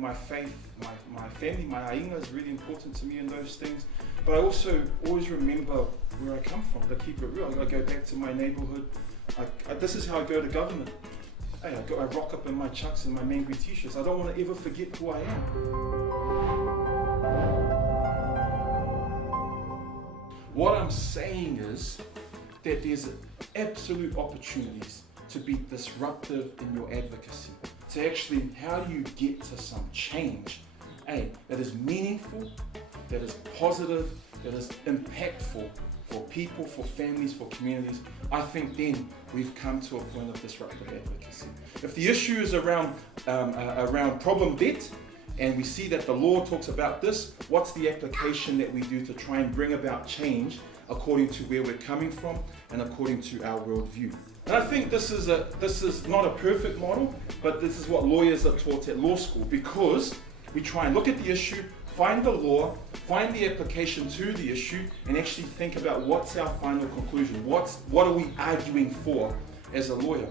my faith, my family, my ainga is really important to me in those things. But I also always remember where I come from, to keep it real. I go back to my neighborhood. This is how I go to government. Hey, I rock up in my chucks and my Mangry t-shirts. I don't want to ever forget who I am. What I'm saying is that there's absolute opportunities to be disruptive in your advocacy. To actually, how do you get to some change, that is meaningful, that is positive, that is impactful for people, for families, for communities. I think then we've come to a point of disruptive advocacy. If the issue is around problem debt, and we see that the law talks about this, what's the application that we do to try and bring about change according to where we're coming from and according to our worldview? And I think this is not a perfect model, but this is what lawyers are taught at law school, because we try and look at the issue, find the law, find the application to the issue, and actually think about what's our final conclusion. What are we arguing for as a lawyer?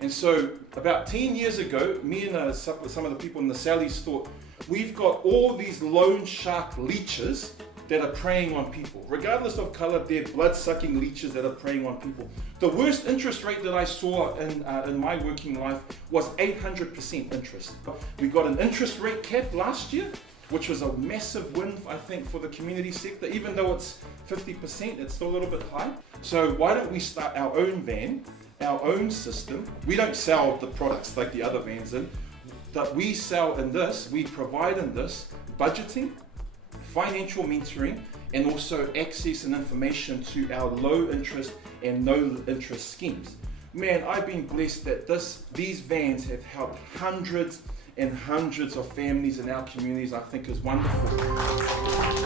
And so about 10 years ago, me and some of the people in the Sallies thought, we've got all these loan shark leeches that are preying on people. Regardless of color, they're blood-sucking leeches that are preying on people. The worst interest rate that I saw in my working life was 800% interest. We got an interest rate cap last year, which was a massive win, I think, for the community sector. Even though it's 50%, it's still a little bit high. So why don't we start our own van, our own system? We don't sell the products like the other vans in, that we sell in this, we provide in this budgeting, financial mentoring, and also access and information to our low interest and no interest schemes. Man, I've been blessed that these vans have helped hundreds and hundreds of families in our communities. I think is wonderful.